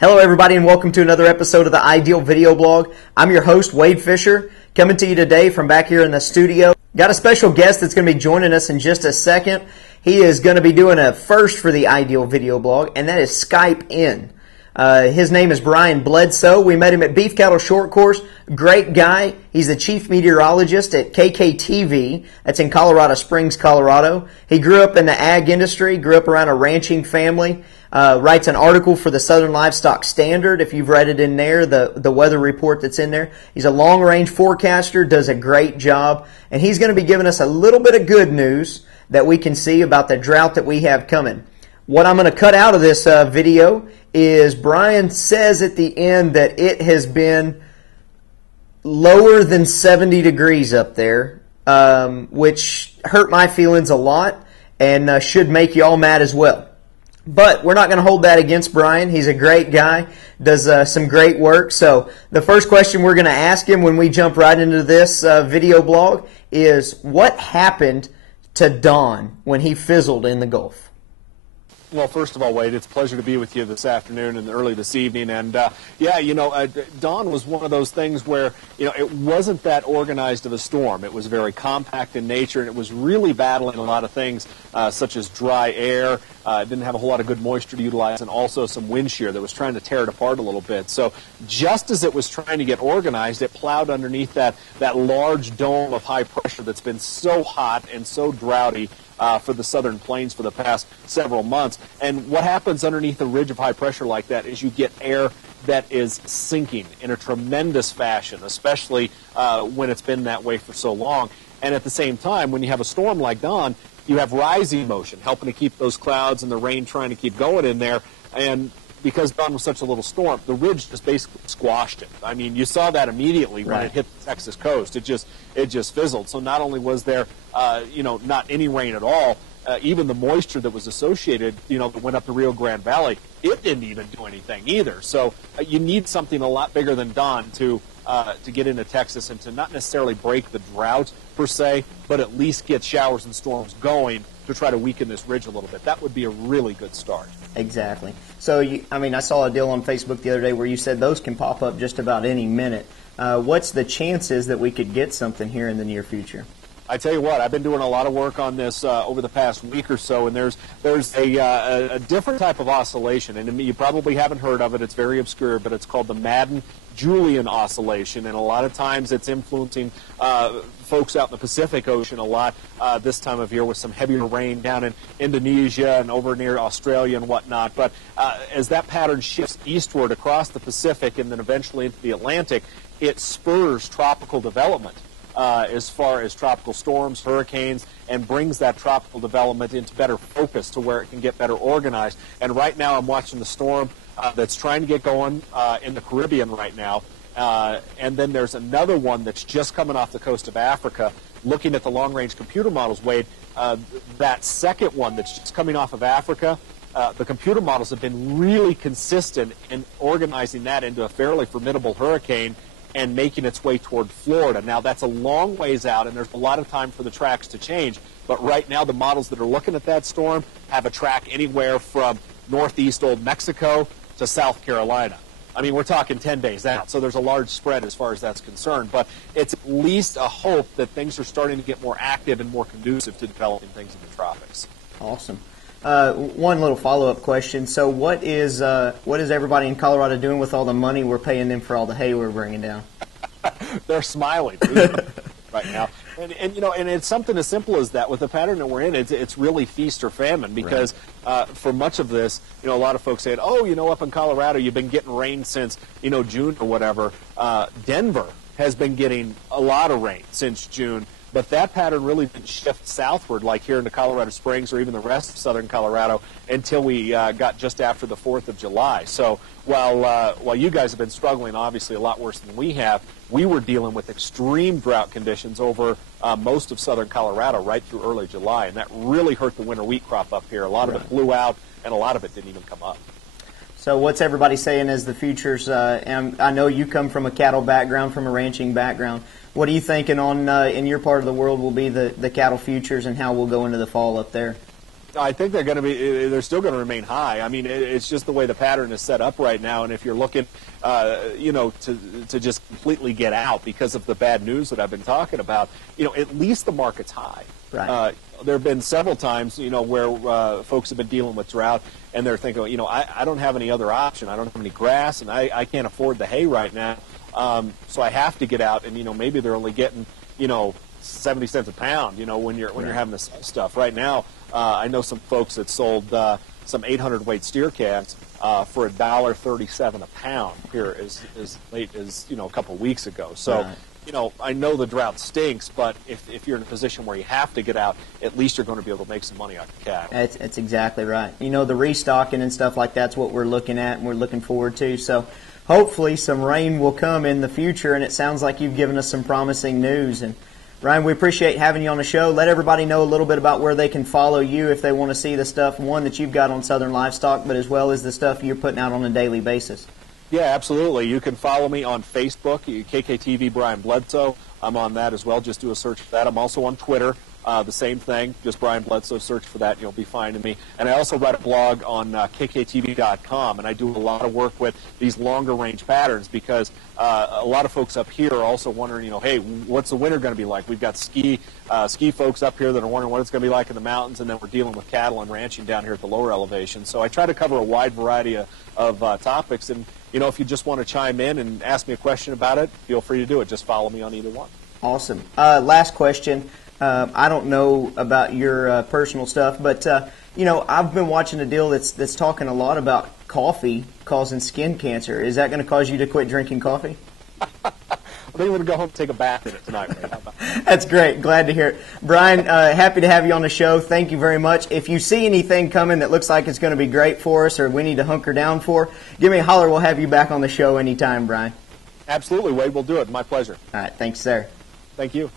Hello everybody and welcome to another episode of the Ideal Video Blog. I'm your host Wade Fisher, coming to you today from back here in the studio. Got a special guest that's going to be joining us in just a second. He is going to be doing a first for the Ideal Video Blog, and that is Skype in. His name is Brian Bledsoe. We met him at Beef Cattle Short Course. Great guy. He's the chief meteorologist at KKTV. That's in Colorado Springs, Colorado. He grew up in the ag industry, grew up around a ranching family. Writes an article for the Southern Livestock Standard. If you've read it in there, the weather report that's in there. He's a long-range forecaster, does a great job, and he's going to be giving us a little bit of good news that we can see about the drought that we have coming. What I'm going to cut out of this video is Brian says at the end that it has been lower than 70 degrees up there, which hurt my feelings a lot and should make you all mad as well. But we're not going to hold that against Brian. He's a great guy, does some great work. So the first question we're going to ask him when we jump right into this video blog is, what happened to Don when he fizzled in the Gulf? Well, first of all, Wade, it's a pleasure to be with you this afternoon and early this evening. And, Dawn was one of those things where, it wasn't that organized of a storm. It was very compact in nature, and it was really battling a lot of things, such as dry air. It didn't have a whole lot of good moisture to utilize, and also some wind shear that was trying to tear it apart a little bit. So just as it was trying to get organized, it plowed underneath that large dome of high pressure that's been so hot and so droughty for the southern plains for the past several months. And what happens underneath a ridge of high pressure like that is you get air that is sinking in a tremendous fashion, especially when it's been that way for so long. And at the same time, when you have a storm like Don, you have rising motion, helping to keep those clouds and the rain trying to keep going in there. And because Don was such a little storm, the ridge just basically squashed it. I mean, you saw that immediately when it hit the Texas coast. It just fizzled. So not only was there, not any rain at all, even the moisture that was associated, that went up the Rio Grande Valley, it didn't even do anything either. So you need something a lot bigger than Don to get into Texas and to not necessarily break the drought per se, but at least get showers and storms going to try to weaken this ridge a little bit. That would be a really good start. Exactly. So, I saw a deal on Facebook the other day where you said those can pop up just about any minute. What's the chances that we could get something here in the near future? I tell you what, I've been doing a lot of work on this over the past week or so, and there's a different type of oscillation, and you probably haven't heard of it. It's very obscure, but it's called the Madden-Julian oscillation, and a lot of times it's influencing folks out in the Pacific Ocean a lot this time of year with some heavier rain down in Indonesia and over near Australia and whatnot. But as that pattern shifts eastward across the Pacific and then eventually into the Atlantic, it spurs tropical development. As far as tropical storms, hurricanes, and brings that tropical development into better focus to where it can get better organized. And right now I'm watching the storm that's trying to get going in the Caribbean right now. And then there's another one that's just coming off the coast of Africa. Looking at the long-range computer models, Wade, that second one that's just coming off of Africa, the computer models have been really consistent in organizing that into a fairly formidable hurricane and making its way toward Florida. Now, that's a long ways out, and there's a lot of time for the tracks to change. But right now, the models that are looking at that storm have a track anywhere from northeast Old Mexico to South Carolina. I mean, we're talking 10 days out, so there's a large spread as far as that's concerned. But it's at least a hope that things are starting to get more active and more conducive to developing things in the tropics. Awesome. One little follow-up question. So what is everybody in Colorado doing with all the money we're paying them for all the hay we're bringing down? They're smiling right now. And it's something as simple as that. With the pattern that we're in, it's really feast or famine because for much of this, a lot of folks said, up in Colorado, you've been getting rain since, June or whatever. Denver has been getting a lot of rain since June. But that pattern really didn't shift southward like here into Colorado Springs or even the rest of southern Colorado until we got just after the 4th of July. So while you guys have been struggling obviously a lot worse than we have, we were dealing with extreme drought conditions over most of southern Colorado right through early July, and that really hurt the winter wheat crop up here. A lot of it blew out, and a lot of it didn't even come up. So what's everybody saying as the futures? And I know you come from a cattle background, from a ranching background. What are you thinking on in your part of the world will be the cattle futures and how we'll go into the fall up there? I think they're still going to remain high. I mean, it's just the way the pattern is set up right now. And if you're looking, to just completely get out because of the bad news that I've been talking about, at least the market's high. Right. There have been several times, where folks have been dealing with drought, and they're thinking, I don't have any other option. I don't have any grass, and I can't afford the hay right now. So I have to get out, and maybe they're only getting 70 cents a pound. When you're having this stuff right now. I know some folks that sold some 800 weight steer calves for $1.37 a pound here as late as a couple of weeks ago. So. Right. I know the drought stinks, but if you're in a position where you have to get out, at least you're going to be able to make some money off your cattle. That's exactly right. The restocking and stuff like that's what we're looking at and we're looking forward to. So hopefully some rain will come in the future, and it sounds like you've given us some promising news. And Ryan, we appreciate having you on the show. Let everybody know a little bit about where they can follow you if they want to see the stuff, one, that you've got on Southern Livestock, but as well as the stuff you're putting out on a daily basis. Yeah, absolutely. You can follow me on Facebook, KKTV Brian Bledsoe. I'm on that as well. Just do a search for that. I'm also on Twitter. The same thing, just Brian Bledsoe, search for that and you'll be finding me. And I also write a blog on KKTV.com, and I do a lot of work with these longer range patterns because a lot of folks up here are also wondering, hey, what's the winter going to be like? We've got ski folks up here that are wondering what it's going to be like in the mountains, and then we're dealing with cattle and ranching down here at the lower elevation. So I try to cover a wide variety of topics, and if you just want to chime in and ask me a question about it, feel free to do it. Just follow me on either one. Awesome. Last question. I don't know about your personal stuff, but I've been watching a deal that's talking a lot about coffee causing skin cancer. Is that going to cause you to quit drinking coffee? I think I'm going to go home and take a bath in it tonight. Right? That's great. Glad to hear it. Brian, happy to have you on the show. Thank you very much. If you see anything coming that looks like it's going to be great for us or we need to hunker down for, give me a holler. We'll have you back on the show anytime, Brian. Absolutely, Wade. We'll do it. My pleasure. All right. Thanks, sir. Thank you.